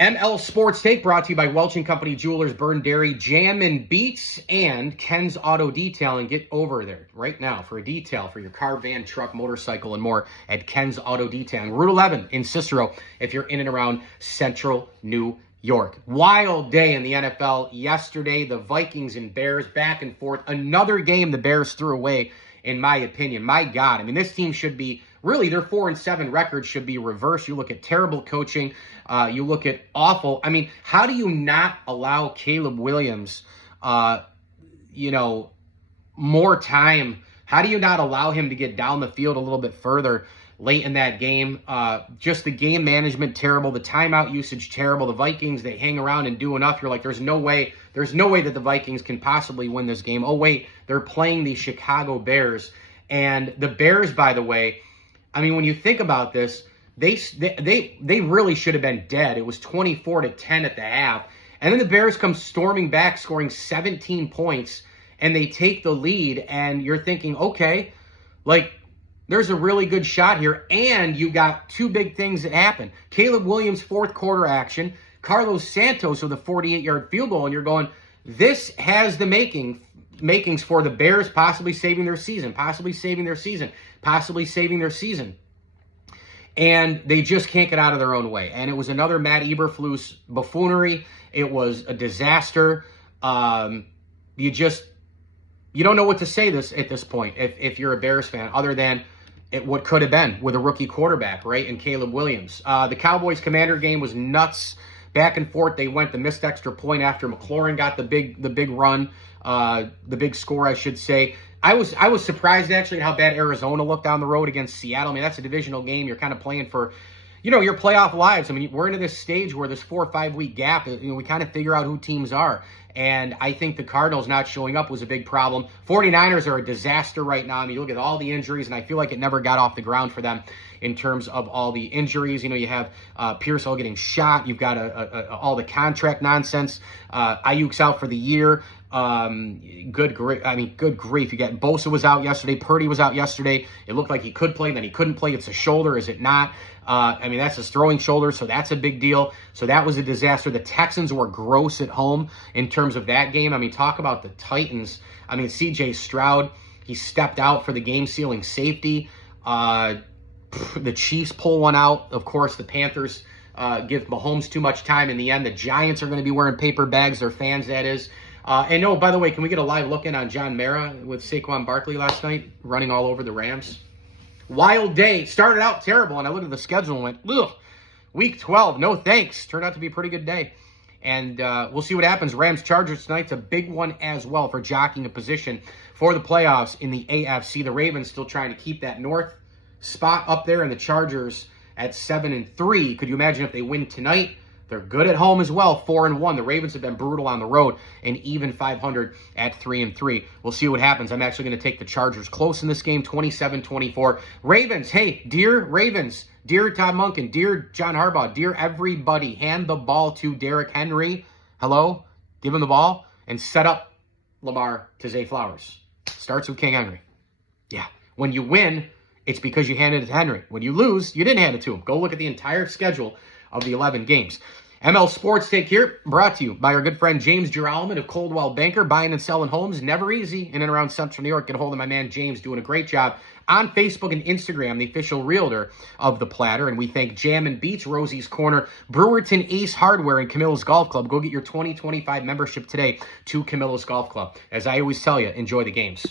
ML Sports Take brought to you by Welch & Company Jewelers, Burn Dairy, Jam and Beats, and Ken's Auto Detailing. Get over there right now for a detail for your car, van, truck, motorcycle, and more at Ken's Auto Detailing. Route 11 in Cicero if you're in and around central New York. Wild day in the NFL yesterday. The Vikings and Bears back and forth. Another game the Bears threw away, in my opinion. My God, I mean, this team should be, really, their 4-7 record should be reversed. You look at terrible coaching. You look at awful. I mean, how do you not allow Caleb Williams, more time? How do you not allow him to get down the field a little bit further late in that game? Just the game management terrible. The timeout usage terrible. The Vikings, they hang around and do enough. You're like, there's no way that the Vikings can possibly win this game. Oh, wait, they're playing the Chicago Bears. And the Bears, by the way, I mean, when you think about this, they really should have been dead. It was 24-10 at the half. And then the Bears come storming back, scoring 17 points, and they take the lead. And you're thinking, okay, like, there's a really good shot here. And you got two big things that happen. Caleb Williams' fourth quarter action, Carlos Santos with a 48-yard field goal. And you're going, this has the makings for the Bears possibly saving their season. And they just can't get out of their own way. And it was another Matt Eberflus buffoonery. It was a disaster. You don't know what to say at this point if you're a Bears fan, other than what could have been with a rookie quarterback, right, and Caleb Williams. The Cowboys-Commander game was nuts. Back and forth, they went. The missed extra point after McLaurin got the big run, the big score, I should say. I was surprised, actually, at how bad Arizona looked down the road against Seattle. I mean, that's a divisional game. You're kind of playing for, your playoff lives. I mean, we're into this stage where this 4 or 5 week gap, we kind of figure out who teams are. And I think the Cardinals not showing up was a big problem. 49ers are a disaster right now. I mean, you look at all the injuries, and I feel like it never got off the ground for them in terms of all the injuries. You have Pearsall getting shot. You've got all the contract nonsense. Ayuk's out for the year. Good grief. You got Bosa was out yesterday. Purdy was out yesterday. It looked like he could play, then he couldn't play. It's a shoulder, is it not? That's his throwing shoulder, so that's a big deal. So that was a disaster. The Texans were gross at home in terms of that game. I mean, talk about the Titans. I mean, C.J. Stroud, he stepped out for the game-sealing safety. The Chiefs pull one out. Of course, the Panthers give Mahomes too much time in the end. The Giants are going to be wearing paper bags, their fans, that is. By the way, can we get a live look in on John Mara with Saquon Barkley last night, running all over the Rams? Wild day. Started out terrible, and I looked at the schedule and went, ugh, week 12, no thanks. Turned out to be a pretty good day. And we'll see what happens. Rams-Chargers tonight's a big one as well for jockeying a position for the playoffs in the AFC. The Ravens still trying to keep that north spot up there, and the Chargers at 7-3. Could you imagine if they win tonight? They're good at home as well, 4-1. The Ravens have been brutal on the road, and even 500 at 3-3. We'll see what happens. I'm actually going to take the Chargers close in this game, 27-24. Ravens, hey, dear Ravens, dear Todd Monken, dear John Harbaugh, dear everybody, hand the ball to Derrick Henry. Hello? Give him the ball and set up Lamar to Zay Flowers. Starts with King Henry. Yeah. When you win, it's because you handed it to Henry. When you lose, you didn't hand it to him. Go look at the entire schedule of the 11 games. ML Sports Take here, brought to you by our good friend James Geralman of Coldwell Banker. Buying and selling homes, never easy in and around Central New York. Get a hold of my man James, doing a great job on Facebook and Instagram, the official realtor of the Platter. And we thank Jam and Beats, Rosie's Corner, Brewerton Ace Hardware, and Camillus Golf Club. Go get your 2025 membership today to Camillus Golf Club. As I always tell you, enjoy the games.